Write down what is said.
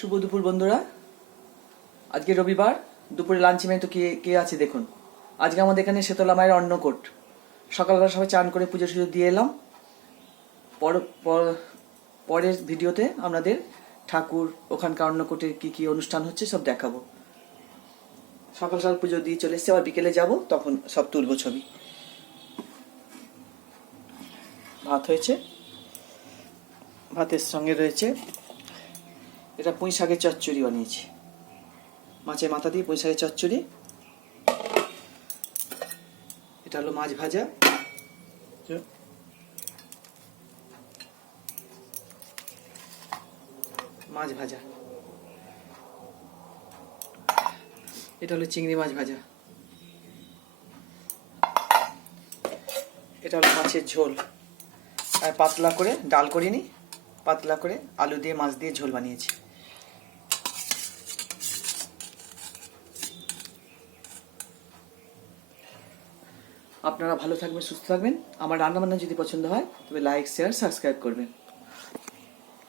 শুভ দুপুর বন্ধুরা। আজকে রবিবার, দুপুরে লাঞ্চ মেনু তো কে কে আছে দেখুন। আজকে আমাদের এখানে শীতলা মায়ের অন্নকূট। সকালবেলা সবাই চান করে পুজো টুজো দিয়ে এলাম। পরের ভিডিওতে আপনাদের ঠাকুর ওখানকার অন্নকূটের কি কি অনুষ্ঠান হচ্ছে সব দেখাবো। সকাল সকাল পুজো দিয়ে চলে এসছে, আবার বিকেলে যাব, তখন সব তুলবো ছবি। ভাত হয়েছে, ভাতের সঙ্গে রয়েছে এটা পুঁই শাকের চচ্চড়ি বানিয়েছি, মাছের মাথা দিয়ে পুঁই শাকের চচ্চড়ি। এটা হলো মাছ ভাজা, মাছ ভাজা। এটা হলো চিংড়ি মাছ ভাজা। এটা হলো মাছের ঝোল, আর পাতলা করে ডাল করিনি, পাতলা করে আলু দিয়ে মাছ দিয়ে ঝোল বানিয়েছি। আপনারা ভালো থাকবেন, সুস্থ থাকবেন। আমার রান্নাবান্না যদি পছন্দ হয় তবে লাইক, শেয়ার, সাবস্ক্রাইব করবেন।